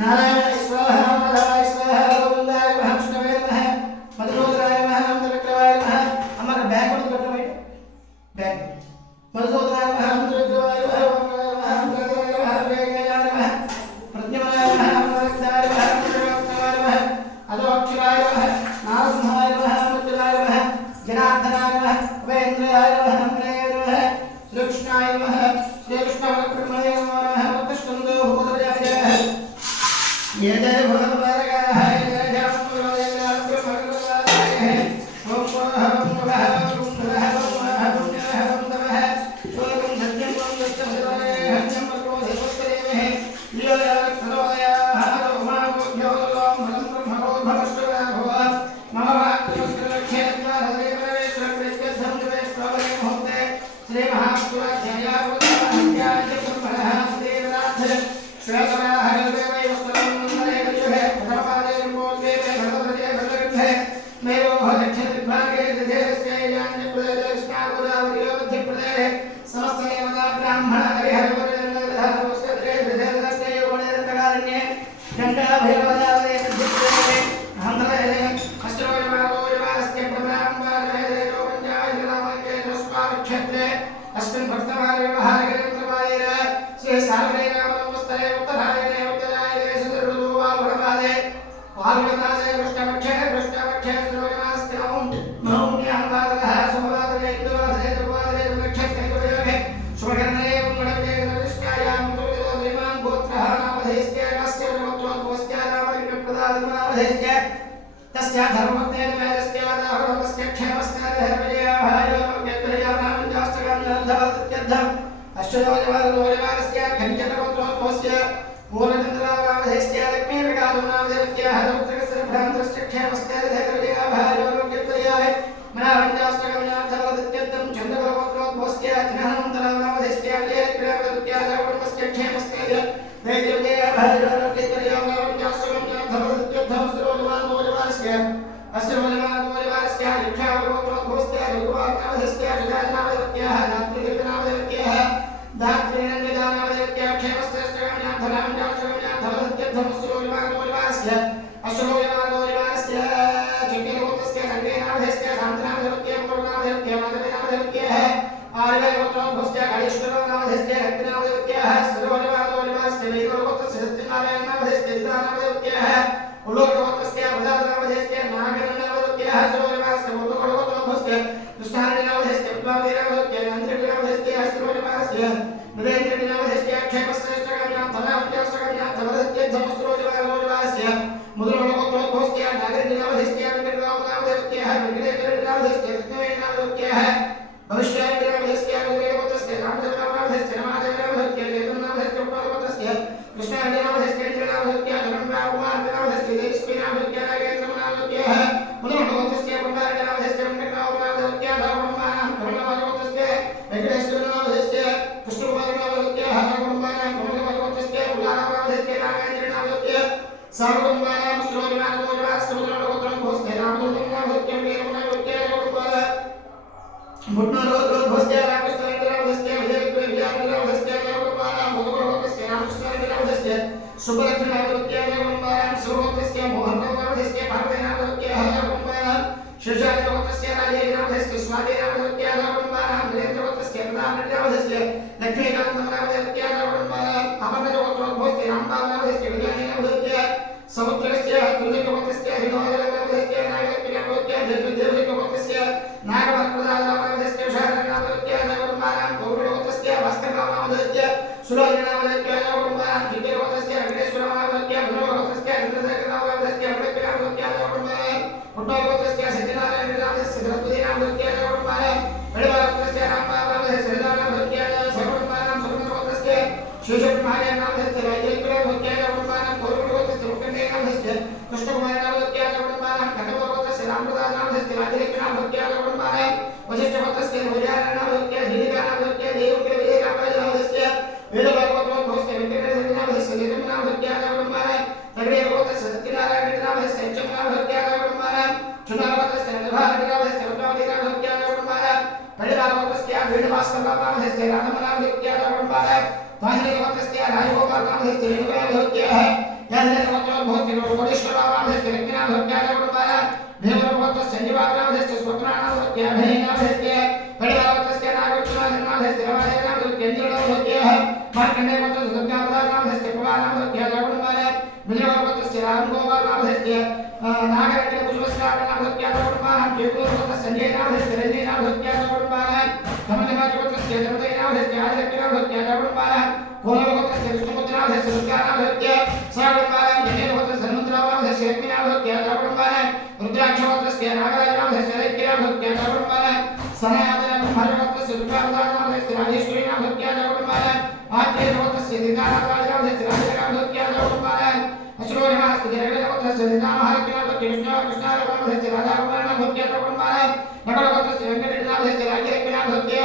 नारायणाय स्वाहा माधवाय स्वाहा गोविंदाय नमः विष्णवे नमः मधुसूदनाय नमः अमृतविक्रमाय नमः अमर बैग में बैठ बैठ बैग मधुसूदनाय नमः अमृतविक्रमाय नमः अमृतविक्रमाय नमः वेगाय नमः प्रज्ञाय नमः अमृतविक्रमाय नमः अमृतविक्रमाय नमः अदोक्षराय नमः नारसिंहाय नमः अमृतविक्रमाय नमः जनार्दनाय नमः उपेन्द्राय नमः अमृताय नमः श्रीकृष्णाय नमः श्रीकृष्णवरप्रभवे नमः कृष्णन्दो भूतराय ये जय भगवद्गीता है जय जय यादने समतो भोस्ति कोटेश्वरानामधेस्ते लक्ष्मीनामधेस्ते कुटुंबाय देवरभवतः संजीवानामधेस्ते स्वप्नानामधेस्ते अभिनयनामधेस्ते परिवारवतस्य नागोत्तमानामधेस्ते रमादेवनामधेस्ते इंद्रनामधेस्ते मार्कण्डेयवतः सुदर्गानामधेस्ते कुमारनामधेस्ते कुटुंबाय विजयवतस्य रामगोपालनामधेस्ते नागरण्य पुष्पस्नामधेस्ते कुटुंबाय केतुवतः संजयनामधेस्ते रजनीनामधेस्ते कुटुंबाय कमलनामधेस्ते जमदयनामधेस्ते आदित्यनामधेस्ते कुटुंबाय कोलवतस्य विष्णुपुत्रनामधेस्ते दुर्गानामधेस्ते सागरनामधेस्ते जनेवतः सन्मन्त्रनामधेस्ते लक्ष्मीनामधेस्ते कुटुंबाय रुद्राक्षवतस्य नागराजनामधेस्ते दैत्यनामधेस्ते कुटुंबाय सनयादनामधेस्ते दुर्गानामधेस्ते राजेश्वरीनामधेस्ते कुटुंबाय आद्यवतस्य दिदानामधेस्ते राजनामधेस्ते कुटुंबाय अश्रोनिवासस्य जगन्नाथस्य दिदामहाराजनामधेस्ते कृष्णामधेस्ते राधाकुमारनामधेस्ते कुटुंबाय नगरवतस्य वेंकटनामधेस्ते राजनामधेस्ते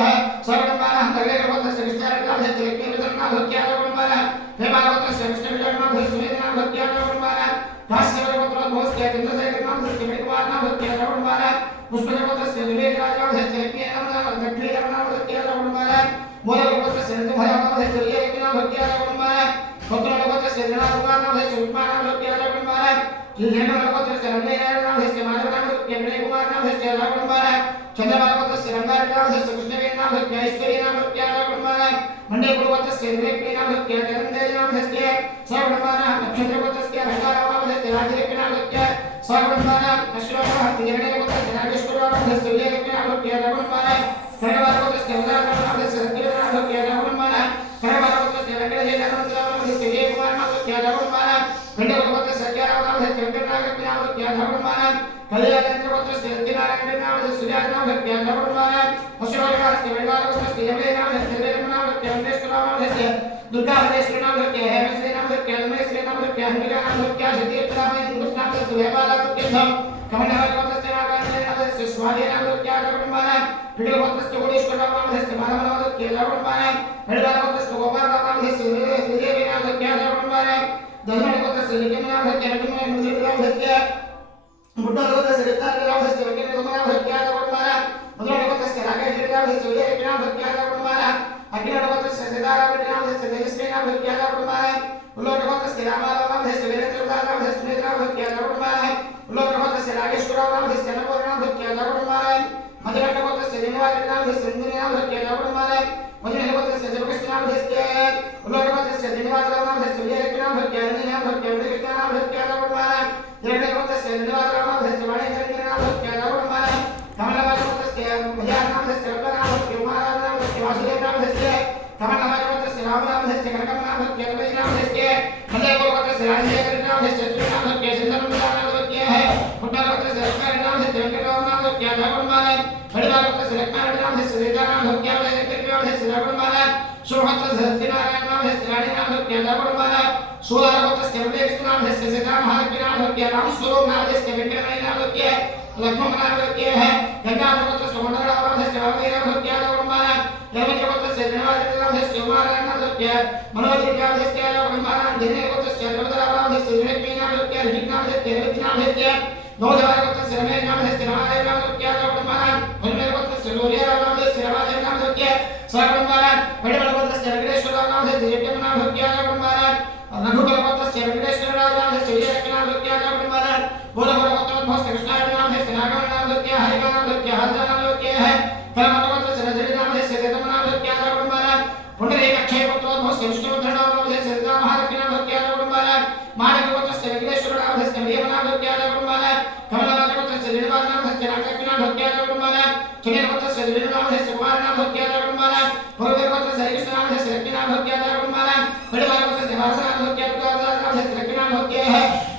सर्वकुटुंबाय नगरवतस्य कृष्णानामधेस्ते लक्ष्मीनामधेस्ते कुटुंबाय हेमावतस्य कृष्णविजयनामधेस्ते सुनीलनामधेस्ते कुटुंबाय काश्यपवतस्य चंद्रशेखरनामधेस्ते मणिकुमारनामधेस्ते कुटुंबाय पुष्पजवतस्य दुलेखराजनामधेस्ते लक्ष्मीनामधेस्ते कुटुंबाय मोलवतस्य ऋतुभयानामधेस्ते लक्ष्मीनामधेस्ते कुटुंबाय पुत्रवतस्य जनाकुमारनामधेस्ते विष्णुनामधेस्ते कुटुंबाय किल्यनवतस्य रमणीयनामधेस्ते माधवनामधेस्ते विनयकुमारनामधेस्ते कुटुंबाय चंद्रबाबतस्य रंगारनामधेस्ते कृष्णवेणनामधेस्ते ऐश्वर्यनामधेस्ते कुटुंबाय मंडलपुरवतस्य विवेकनामधेस्ते धनंजयनामधेस्ते सर्वकुटुंबाय नक्षत्रवतस्य रंगारामधेस्ते राजरेखनामधेस्ते सर्वकुटुंबाय अश्वनामधेस्ते जगन्नाथवतस्य राजेश्वरनामधेस्ते विवेकनामधेस्ते कुटुंबाय सर्वकुटुंबाय उदारनामधेस्ते सत्यनामधेस्ते कुटुंबाय सर्वकुटुंबाय वेंकटेशनामधेस्ते विजयकुमारनामधेस्ते कुटुंबाय मंडलपुरवतस्य सत्यानामधेस्ते वेंकटनामधेस्ते कुटुंबाय कल्याणचंद्रवतस्य सत्यनारायणनामधेस्ते सुजातनामधेस्ते कुटुंबाय अश्वनामधेस्ते वेंकटनामधेस्ते यमनामधेस्ते वेंकटनामधेस्ते वेंकटेश्वरनामधेस्ते दुर्गामधेस्वरनामधेस्ते हेमश्रीनामधेस्ते रमेश्वरीनामधेस्ते हंडिकानामधेस्ते सतीर्थनामधेस्ते वेपालकृत्यं कमलनामधेस्ते नागार्जुननामधेस्ते स्वाधीनामधेस्ते कुटुंबाय पिडलवतस्य कोटेश्वरनामधेस्ते माधवनामधेस्ते कुटुंबाय हरिवारवतस्य गोपालनामधेस्ते श्रीदेवीनामधेस्ते कुटुंबाय दशमवतस्य लिखनामधेस्ते लक्ष्मीनामधेस्ते मुद्दावतस्य रिक्तानामधेस्ते वेंकटनामधेस्ते कुटुंबाय मधुरवतस्य रागेश्वरीनामधेस्ते विजयनामधेस्ते कुटुंबाय अग्निवतस्य सीतारामनामधेस्ते तेजस्वीनामधेस्ते कुटुंबाय उल्लोकवतस्य रामारामनामधेस्ते वीरेन्द्रनामधेस्ते सुनीलनामधेस्ते कुटुंबाय उल्लोकवतस्य रागेश्वरनामधेस्ते नवरनामधेस्ते कुटुंबाय मधुरवतस्य दिनवारनामधेस्ते रंजनीनामधेस्ते कुटुंबाय मधुरवतस्य जगकृष्णनामधेस्ते उल्लोकवतस्य दिनवारनामधेस्ते विजयनामधेस्ते रजनीनामधेस्ते कृष्णनामधेस्ते कुटुंबाय जगन्नाथवतस्य दिनवारनामधेस्ते वाणीचन्द्रनामधेस्ते कुटुंबाय कमलवतस्य भयानामधेस्ते रत्नामधेस्ते उमानामधेस्ते वासुदेवनामधेस्ते कमलवतस्य रामनामधेस्ते कनकनामधेस्ते कपिलनामधेस्ते मधुरवतस्य राजशेखरनामधेस्ते श्रीनामधेस्ते सिद्धनामधेस्ते पुण्यवतस्य लक्ष्मीनामधेस्ते वेंकटनामधेस्ते कुटुंबाय हरिवारवतस्य लक्ष्मीनामधेस्ते सीतानामधेस्ते कुटुंबाय सुरवतस्य सत्यनारायणनामधेस्ते राणीनामधेस्ते कुटुंबाय सुवारवतस्य विष्णुनामधेस्ते सीतामहाराजनामधेस्ते रामस्वरूपनामधेस्ते वेंकटनामधेस्ते लक्ष्मणनामधेस्ते गंगाधरवतस्य मंडलामधेस्ते वामदेवनामधेस्ते कुटुंबाय यमदेवतस्य जनवादिनामधेस्ते उमानामधेस्ते मनोजीनामधेस्ते कुटुंबाय जनेवतस्य नवदरामधेस्ते विवेकनामधेस्ते रहितनामधेस्ते रविनामधेस्ते नवदरामधेस्ते रमेशनामधेस्ते रामादेवनामधेस्ते कुटुंबाय मन्मेवतस्य लोहियानामधेस्ते रामादेवनामधेस्ते सर्वकुटुंबाय वडिवलवतस्य वेंकटेश्वरनामधेस्ते जयनामधेस्ते कुटुंबाय रघुबलवतस्य वेंकटेश्वरनामधेस्ते विजयनामधेस्ते कुटुंबाय बोलवतस्य कृष्णानामधेस्ते नागानामधेस्ते हरिनामधेस्ते हरनामधेस्ते परमवतस्य रजनीनामधेस्ते देवनामधेस्ते कुटुंबाय पुण्डरीकाक्षयपुत्रोद्भवस्य विष्णुवर्धनामधेस्ते सीतामहाराजनामधेस्ते कुटुंबाय मानववतस्य वेंकटेश्वरनामधेस्ते देवनामधेस्ते कुटुंबाय कमलवतस्य दिनवारनामधेस्ते नागनामधेस्ते कुटुंबाय चंद्रवतस्य दिननामधेस्ते कुमारनामधेस्ते कुटुंबाय पूर्ववतस्य हरिकृष्णनामधेस्ते लक्ष्मीनामधेस्ते कुटुंबाय परिवारवतस्य वासनामधेस्ते दुर्गानामधेस्ते लक्ष्मीनामधेस्ते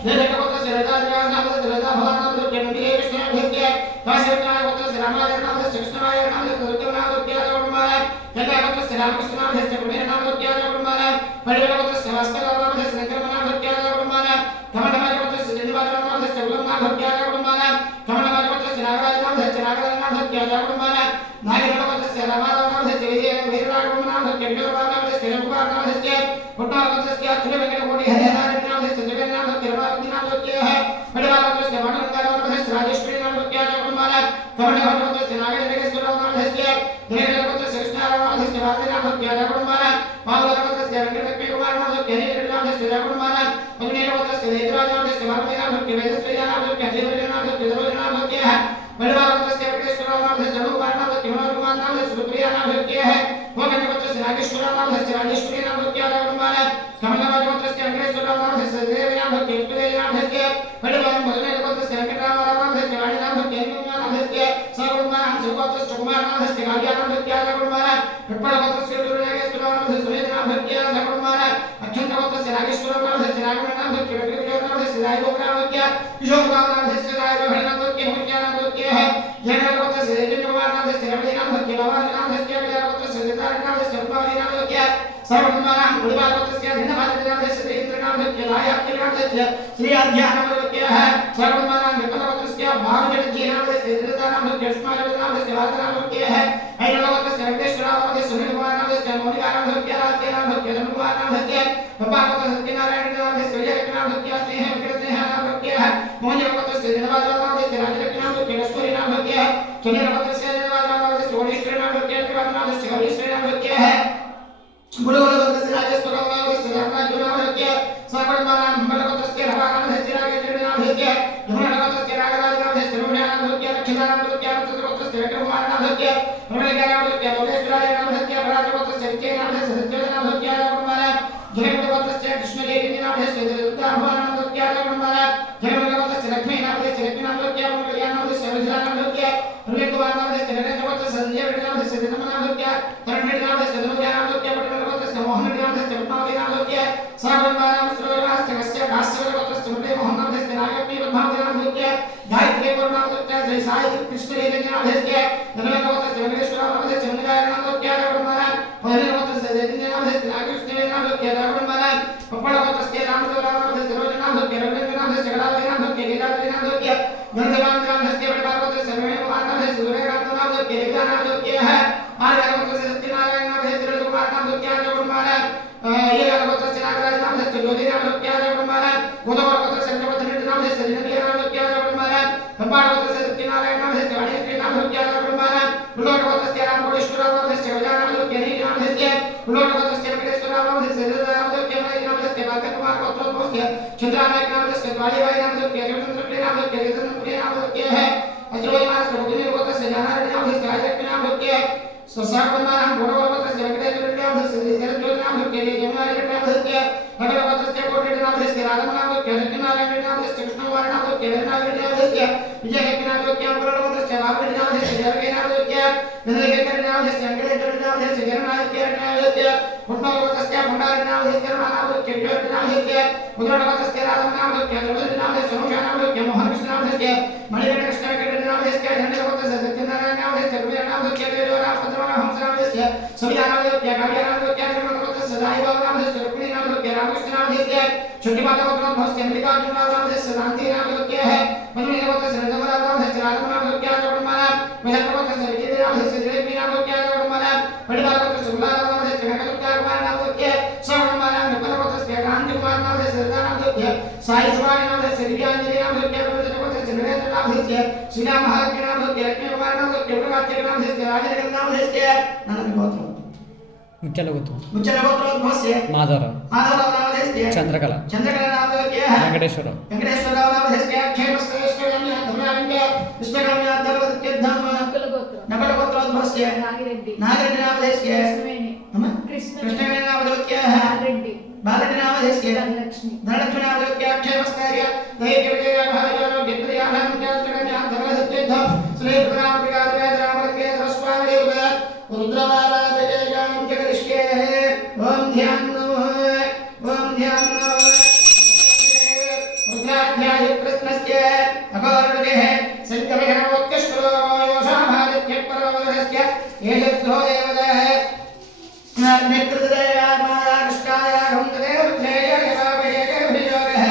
जयवतस्य राजानामधेस्ते राजाभवानामधेस्ते कृष्णनामधेस्ते काशीनामधेस्ते रामादेवनामधेस्ते कृष्णनामधेस्ते रुद्रनामधेस्ते कुटुंबाय जगन्नाथवतस्य रामकृष्णनामधेस्ते कुबेरनामधेस्ते कुटुंबाय परिवारवतस्य भास्करनामधेस्ते शंकरनामधेस्ते कुटुंबाय कमलनामधेस्ते जयवारनामधेस्ते उल्लनामधेस्ते कुटुंबाय कमलनामधेस्ते नागराजनामधेस्ते नागराजनामधेस्ते कुटुंबाय नागराजनामधेस्ते रामारामनामधेस्ते विजयनामधेस्ते विजयनामधेस्ते रघुकुमारनामधेस्ते पुण्यवतस्य त्रिवेंकटकोटि हरिहरनामधेस्ते जगन्नाथवतस्य रमापतिनामधेस्ते परिवारवतस्य मनोरंजनामधेस्ते राजेश्वरीनामधेस्ते कुटुंबाय कमलनामधेस्ते नागराजनेश्वरनामधेस्ते जयवतस्य कृष्णानामधेस्ते वासनामधेस्ते कुटुंबाय पावलवतस्य वेंकटकुमारनामधेस्ते हरिनामधेस्ते कुटुंबाय परिवारवतस्य वेंकटेश्वरानामस्य जन्मकुमारनामस्य मनोहरकुमारनामस्य सुप्रियानामस्य है वो गणपतस्य राजेश्वरानामस्य राजेश्वरीनामस्य आगमनाय कमलराजवतस्य वेंकटेश्वरानामस्य देवनामस्य सुप्रियानामस्य परिवारवतस्य वेंकटरामानामस्य वाणीनामस्य अन्यनामस्य सर्वनाम सुवतस्य कुमारनामस्य काव्यानामस्य आगमनाय विप्लवतस्य दुर्गानामस्य सुरेन्द्रनामस्य आगमनाय अक्षंतवतस्य राजेश्वरानामस्य राघवनामस्य वेंकटेश्वरानामस्य रायगोपनामस्य किशोरनामस्य रायगोपनामस्य मुख्यानामस्य है जनवतस्य जन्मकुमारनामस्य रमणीनामस्य भवानीनामस्य विजयवतस्य सिद्धार्थनामस्य उपाधिनामस्य सर्वनाम परिवारवतस्य धनभाजनामस्य इंद्रनामस्य लायाप्तिनामस्य श्री अध्यानामस्य है सर्वनाम विप्लवतस्य भावजनजीनामस्य इंद्रनामस्य स्मारकनामस्य वासनामस्य है ऐनवतस्य वेंकटेश्वरानामस्य सुनीलकुमारनामस्य मौलिकानामस्य राजनामस्य जन्मकुमारनामस्य भवानीवतस्य सत्यनारायणनामस्य विजयनामस्य स्नेहनामस्य है मौलिकावतस्य धनभाजनामस्य राजनामस्य लक्ष्मीनामस्य है चंद्रवतस्य धनभाजनामस्य सोमेश्वरनामस्य देवनामस्य गौरीश्वरनामस्य है बुलबुलवतस्य राजेश्वरनामस्य रामराजुनामस्य सर्वनाम बलवतस्य रवानामस्य राजेन्द्रनामस्य यमुनावतस्य रागराजनामस्य रोहणानामस्य लक्ष्मीनामस्य चंद्रवतस्य विक्रमानामस्य रमणीनामस्य लोकेश्वरायनामस्य पराजवतस्य विजयनामस्य सत्यनामस्य आगमनाय जयवतस्य कृष्णदेवीनामस्य दुर्गाभवानामस्य आगमनाय जयवतस्य लक्ष्मीनामस्य लक्ष्मीनामस्य कल्याणामस्य विजयनामस्य रुक्मिणीनामस्य नरेन्द्रवतस्य संजयनामस्य दिनमनामस्य तरणीनामस्य धनुजानामस्य पटनामस्य मोहननामस्य पद्मावतीनामस्य सर्वनामस्य कस्य काश्यवतस्य मुरलीमोहनामस्य नागप्रिय पद्मावतीनामस्य गायत्री पूर्णामस्य जय साई कृष्णदेवीनामस्य धनवतस्य वेंकटेश्वरानामस्य चंद्रगायनामस्य आगमनाय हरिवतस्य जयनामस्य नागकृष्णदेवीनामस्य आगमनाय पप्पळवतस्य रामदेवनामस्य रोजनामस्य रवीन्द्रनामस्य गणाधीनामस्य लीलाधीनामस्य गंधवानामस्य परिवारवतस्य वेणुमानामस्य सूर्यकांतनामस्य विद्यानामस्य है आर्यवतस्य सत्यनारायणामस्य त्रिलोकनामस्य आगमनाय येलवतस्य नागराजनामस्य ज्योतिनामस्य आगमनाय गोदवरवतस्य चंद्रवतनामस्य दिनकरनामस्य आगमनाय भवानीवतस्य सत्यनारायणामस्य वाणीश्वरनामस्य आगमनाय बुलोकवतस्य रामकोटेश्वरानामस्य गजानामस्य नीलनामस्य बुलोकवतस्य वेंकटेश्वरानामस्य सिद्धनामस्य मणिनामस्य भागकुमारवतस्य चंद्रानायकनामस्य द्वारिवाईनामस्य जयचंद्रप्रियनामस्य जयचंद्रप्रियनामस्य है अजरोयनामस्य मुनिवतस्य जानारनामस्य राजकृष्णनामस्य सर्वनाम गुणवतस्य वेंकटेश्वरनामस्य जयज्योतिनामस्य जयनारायणनामस्य भगवतस्य कोटिनामस्य राधमनामस्य सत्यनारायणनामस्य कृष्णकुमारनामस्य वेदनारायणनामस्य विजयनामस्य अमरनामस्य भागवतनामस्य जयवेनामस्य विजयकरनामस्य वेंकटेश्वरनामस्य जयनारायणनामस्य पुण्यवतस्य भंडारनामस्य कर्मनामस्य ज्योतिनामस्य उदरवतस्य राधमनामस्य द्रौपदीनामस्य अनुषानामस्य मोहनकृष्णनामस्य मणिकण्ठकृष्णवेंकटनामस्य धन्यवतस्य सत्यनारायणनामस्य रुद्रनामस्य वेदोरापद्मनामस्य संविधानामस्य काव्यानामस्य जन्मवतस्य दायिवानामस्य रुक्मिणीनामस्य रामकृष्णनामस्य छुट्टिपादवतस्य मल्लिकार्जुननामस्य शान्तिनामस्य है मधुनीवतस्य नंदवरानामस्य राधमनामस्य आगमनाय वेदवतस्य विजयनामस्य जयवीनामस्य आगमनाय परिवारवतस्य गुलाबनामस्य वेंकटकुमारनामस्य सर्वनाम विप्लवतस्य कांतिकुमारनामस्य सिद्धानामस्य साई सुभाषनामस्य दिव्यांजलिनामस्य वतस्य नरेन्द्रनामस्य श्रीरामहाज्ञनामस्य लक्ष्मीकुमारनामस्य प्रकाशनामस्य राजनगरनामस्य नन्दगोत्र मुच्चलगोत्रोद्भवस्य माधवरावनामस्य चंद्रकला वेंकटेश्वरनामस्य क्षेमश्रेष्ठगम्य नकलगोत्रोद्भवस्य नागिरेड्डिनामस्य कृष्णवेणीनामस्य बालरेड्डिनामस्य धनलक्ष्मीनामस्य क्षेमस्थैर्य दैव्यविजयभावयोगो विप्रियाभंत्यास्तगम्यान्तरसत्यद्धं श्रीप्रणामप्रियादिवेदरामस्य सरस्वामिदेवः रुद्रवाराजयगां जगदिष्टे ओम ध्यान नमः रुद्राध्याय कृष्णस्य अघोरविः संकरगणोत्कष्टो योषाभादित्य परमवदस्य एषद्धो देवदः नेत्रदेवामाया कृष्णाय हुंदरे रुद्रेय यवावेगभियोगः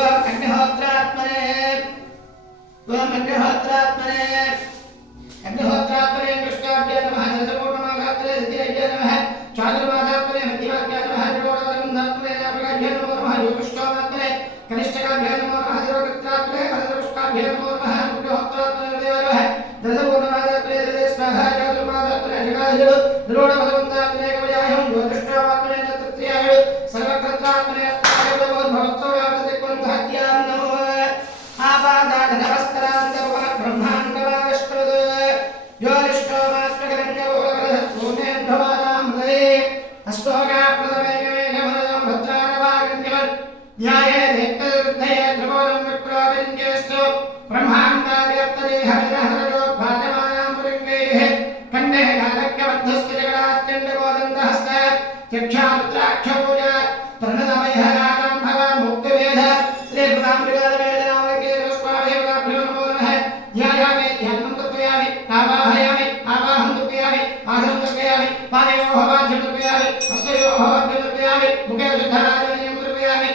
ओम अग्निहोत्रात्मने अग्निहोत्रात्मने कृष्णाभ्य नमः नरपूर्णमागात्रे द्वितीयाभ्य नमः चातुर्मासात्मने मध्यमाभ्य नमः त्रिकोणगन्धात्मने नामकाभ्य नमो नमः योगष्टात्मने कनिष्ठकाभ्य नमो नमः देवकृत्रात्मने भरतपुष्पाभ्य नमो नमः अग्निहोत्रात्मने देव नमः दशपूर्णमागात्रे दशे स्वाहा चातुर्मासात्मने जगाधिरो द्रोणभगवन्तात्मने कवयाहं योगष्टात्मने तृतीयाः सर्वकृत्रात्मने अष्टादशोद्भवस्तोयापतिक्वन्तहत्यां नमो आपादानवस्त्रान्तपवनब्रह्माण्डवा दीक्षारुद्राक्षपूजा प्रणतमयहराणां भव मुक्तिवेद श्रीप्रदाम्बिकावेदनामके स्वामेवभ्यो नमो नमः ध्यायामि ध्यानं कृपयामि आवाहयामि आवाहं कृपयामि आसनं कृपयामि पादयोः वाद्यं कृपयामि हस्तयोः वाद्यं कृपयामि मुखे शुद्धराजनीयं कृपयामि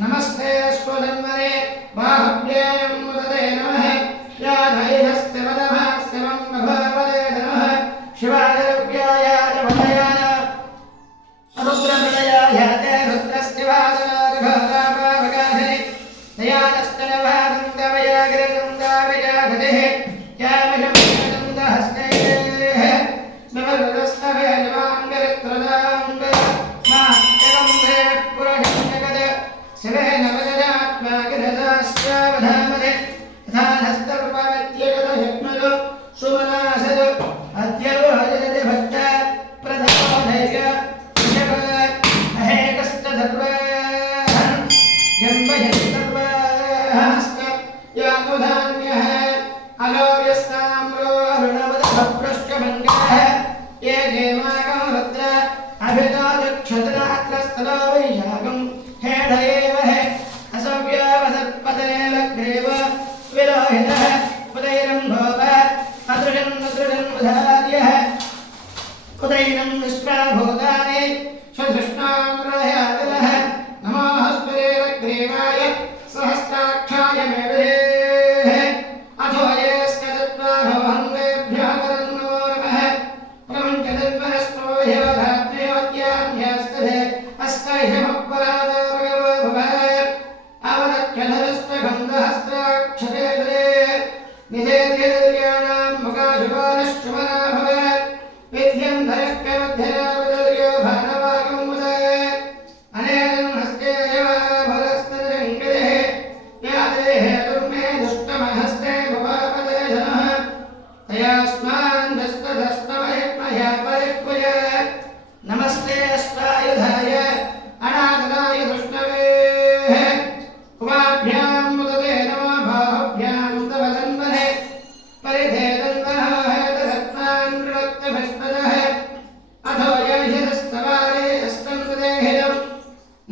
नमस्ते स्वधन्वने बाहुभ्यं मुदते नमः याधैरस्ते वदभास्तेवं भगवते नमः शिवाय वदयाय रुद्रप्रलयाय ते रुद्रस्य वादनाय भवतापावगाधे दयानस्तनवादं गवयागिरं गावयागधे यामशं दहस्ते स्मरदस्तवे जवाङ्गरत्रदाङ्ग मा एवं ते पुरहं जगद शिवेन वदनात्मागिरदास्यावधामहे यथानस्तरूपमेत्यगदयज्ञयो सुमनासद अद्यवो जगति भक्त प्रथमोधैर्य ऋषभ अहेकस्तधर्वः जन्मयस्तर्वहस्त यातुधान्यः अलोव्यस्ताम्रो अरुणवदभप्रश्चभङ्गः ये देवागं रुद्र अभितादक्षतरात्रस्तलो वैशाखं हेडयेवहे असव्यावसत्पतने लग्रेव विलोहितः उदैनं भोग अदृशन् उधार्यः उदैनं विश्वाभूतानि सदृष्टां प्रयातनः नमो हस्पते लग्रेवाय सहस्राक्षाय मेधेः अथो येऽस्कदत्वाभवङ्गेभ्यः करन्नो नमः प्रपञ्चदन्वनस्तो ह्योधात्र्योद्यान्यास्तदे अस्तैषमपरादा भगवो भव अवदक्षधरस्तगन्धहस्त्राक्षते निधेर्यदर्याणां मुखाशुभानश्चुमना भव विद्यं धरक्कमध्यरावदर्यो भानवागं मुद अनेनं हस्ते यवाभरस्तरङ्गदेः यादेः दुर्मे दुष्टमहस्ते भवापदे धनः तयास्मान् दस्तधस्तमयत्मया परिक्वय नमस्ते अष्टायुधाय अनागदाय दुष्टवे उमाभ्यां मुदते नमः बाहुभ्यां तव तन्मने परिधे तन्मनः हेतरत्नान् विभक्तभस्पदः अथो यहितस्तवारे स्तन्वदेहिदम्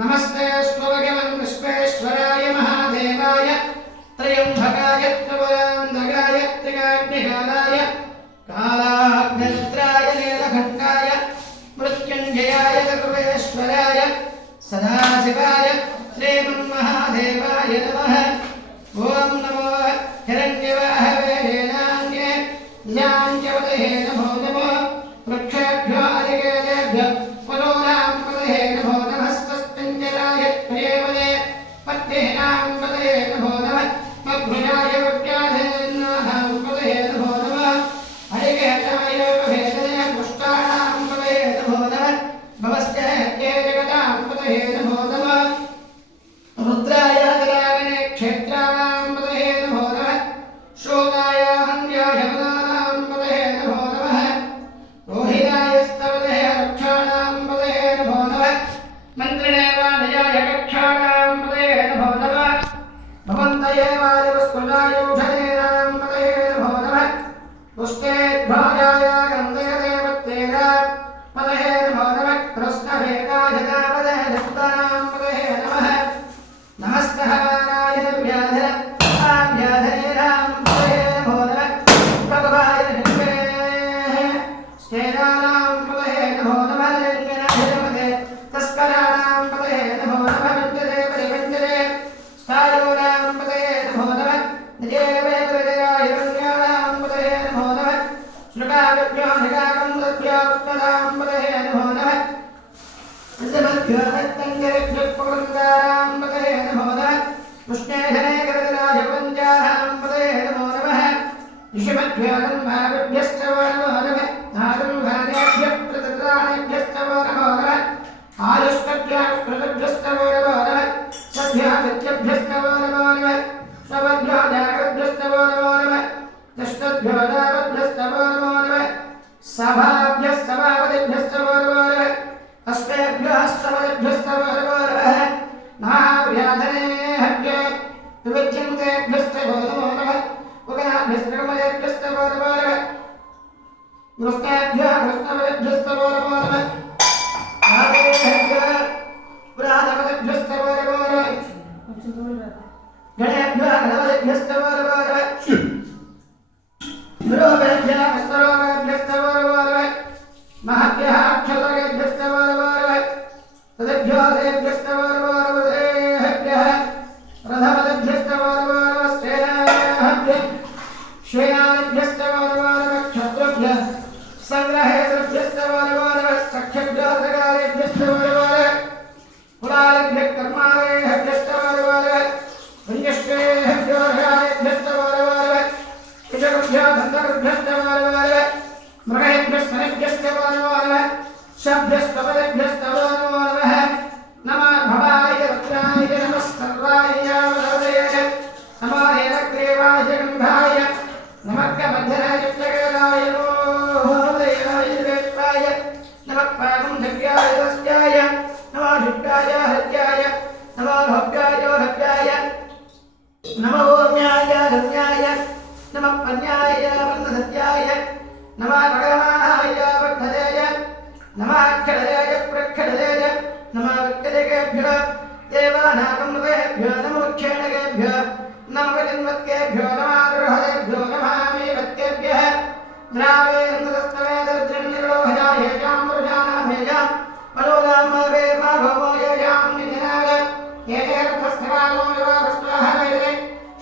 नमस्ते स्वभगवन् विश्वेश्वराय महादेवाय त्र्यम्बकाय त्रिपुरान्तकाय त्रिकाग्निकालाय कालाग्नित्राय नीलकण्ठाय मृत्युञ्जयाय सर्वेश्वराय सदाशिवाय श्रीमन्महादेवाय नमः ॐ नमो हिरण्यवाहवे हेनान्ये ध्यान्यवदहे नमो नमः वृक्षेभ्यो अधिकेभ्यो पदोनां पदहे नमो नमस्तस्मिञ्जलाय प्रियवदे पद्मेनां पदहे नमो नमः मद्भुजाय वक्याधेनां पदहे नमो नमः अधिकेताय भेदने पुष्टाणां पदहे नमो नमः भवस्ते ये जगतां पदहे नमो नमः रुद्राय गरावने क्षेत्राणां पदहे नमो नमः शोकाय हन्याय वदानां पदहे नमो नमः रोहिताय स्तवदे रक्षाणां पदहे नमो नमः मन्त्रिणे वाणयाय कक्षाणां पदहे नमो नमः भवन्तये वायुस्कुलायूषधीनां पदहे नमो नमः पुष्टेभ्याय गन्धयदेवत्तेन पदहे नमो नमः कृष्णवेगाय पदहे दत्तानां पदहे नमः नमस्तहाराय व्याधर आव्याधरेणां पदहे नमो नमः भगवाय निष्ठेः स्तेनानां पदहे नमो नमः लिङ्गनाधिपते तस्कराणां पदहे नमो नमः वञ्जते परिवञ्जते स्थायोनां पदहे नमो नमः निजेवे प्रजयाहिरण्याणां पदहे नमो नमः श्रुकाभ्यो निगाकन्दभ्यो उत्तरां पदहे नमो नमः ऋषभ्यो रक्तञ्जरेभ्यो पुरन्दारां पदहे नमो नमः कृष्णेधने गरजराजपञ्चाहां पदहे नमो नमः ऋषभभ्यो नम्भाभ्यश्च वो नमो नमः आरुम्भानेभ्यः प्रतित्राणेभ्यश्च वो नमो नमः आयुष्टभ्यः कृतभ्यश्च वो नमो नमः सभ्यः विद्यभ्यश्च वो नमो नमः रथोदेभ्यस्तवारवारवदेभ्यः रथपदेभ्यस्तवारवारवस्तेनाभ्यः श्वेनाभ्यस्तवारवारवक्षत्रुभ्यः संग्रहेभ्यस्तवारवारवसख्यभ्यः कुलालेभ्यः कर्मालेभ्यस्तवारवारवः पुण्यश्रेयेभ्यस्तवारवारवः कुशभ्यः धन्तभ्यस्तवारवारवः मृगेभ्यस्तनेभ्यस्तवारवारवः शब्दस्तपदेभ्यस्तवारवारवः नमः भवाय रुद्राय नमः सर्वाय वरदये नमः हेरग्रीवाय गन्धाय नमः कमध्यराय जगदाय नमोदयाय वेत्ताय नमः पादं धक्याय तस्याय नमः शुक्राय हत्याय नमः भव्याय हत्याय नमः ओम्याय रम्याय नमः पन्याय वन्दधत्याय नमः भगवानाय वक्तदेय नमः अक्षरदेय प्रक्षरदेय नमः विक्कदेभ्यः देवानागमृतेभ्यो नमो क्षेणकेभ्यो नमः विजन्मत्केभ्यो नमः दुर्हदेभ्यो नमः मेवत्केभ्यः द्रावेन्द्रस्तवे दर्जन्निरोहयाय यामृजानामेयाम् मनोदामवे माभवोययां निजनाय येनेरथस्थकालो युवावस्वाहवेदे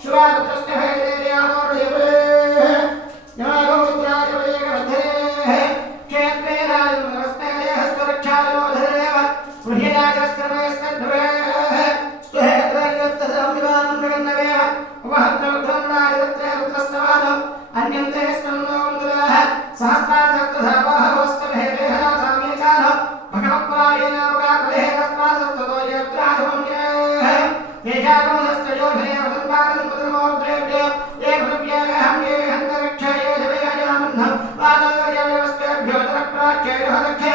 शिवारुतस्थभेदेयानोर्यवे यमागोत्राय वैकवद्धेः क्षेत्रे राजमनवस्तेः स्वरक्षालोधरेव गृह्यराजस्कर्मयस्तद्भवेः स्तुहेत्रयत्तसंविवानं जगन्नवेव उपहत्रवृद्धं राजदत्रे रुद्रस्तवानो अन्यन्ते स्तन्नोन्दुरः सहस्रार्थधावाहवस्तभेदेः रासामेकानो भगवत्परायेन वगाकलेः तस्मादस्ततो यत्राधमन्येः येषागमनस्तयोधने वदन्पादं पुत्रमोर्द्रेभ्यो ये भृव्येऽहं ये हन्तरिक्षये जवेयामन्नं पादोदयव्यवस्तेभ्यो तरप्राच्येयो हरक्षे